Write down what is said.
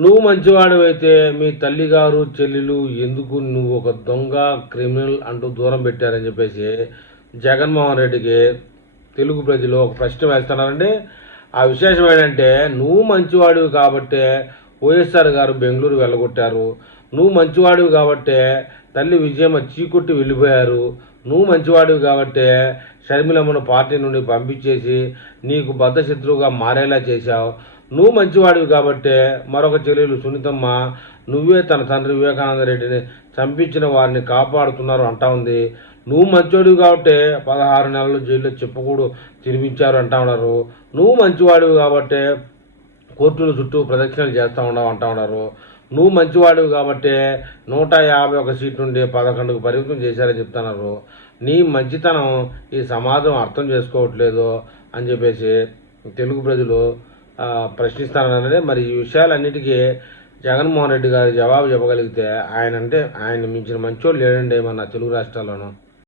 నువ్వు మంచివాడివైతే మీ తల్లిగారు చెల్లెలు ఎందుకు నువ్వు ఒక దొంగ క్రిమినల్ అంటూ దూరం పెట్టారని చెప్పేసి జగన్మోహన్ రెడ్డికి తెలుగు ప్రజలు ఒక ప్రశ్న వేస్తున్నారండి. ఆ విశేషం ఏంటంటే, నువ్వు మంచివాడివి కాబట్టే వైఎస్ఆర్ గారు బెంగళూరు వెళ్ళగొట్టారు, నువ్వు మంచివాడివి కాబట్టే తల్లి విజయమ్మ చీకొట్టి వెళ్ళిపోయారు, నువ్వు మంచివాడివి కాబట్టే షర్మిలమ్మను పార్టీ నుండి పంపించేసి నీకు బద్ధశత్రువుగా మారేలా చేశావు, నువ్వు మంచివాడివి కాబట్టే మరొక చెల్లెలు సునీతమ్మ నువ్వే తన తండ్రి వివేకానంద రెడ్డిని చంపించిన వారిని కాపాడుతున్నారు అంటా ఉంది. నువ్వు మంచివాడివి కాబట్టి 16 నెలలు జైల్లో చెప్పకూడదు తినిపించారు అంటా ఉన్నారు. నువ్వు మంచివాడివి కాబట్టి కోర్టుల చుట్టూ ప్రదక్షిణలు చేస్తూ అంటా ఉన్నారు. నువ్వు మంచివాడివి కాబట్టి 151 సీట్ నుండి 11కు పరిమితం చేశారని చెప్తున్నారు. నీ మంచితనం ఈ సమాజం అర్థం చేసుకోవట్లేదు అని చెప్పేసి తెలుగు ప్రజలు ప్రశ్నిస్తానన్నదే. మరి ఈ విషయాలన్నిటికీ జగన్మోహన్ రెడ్డి గారు జవాబు చెప్పగలిగితే ఆయన మించిన మంచోళ్ళు లేడండి మన తెలుగు రాష్ట్రాల్లోనూ.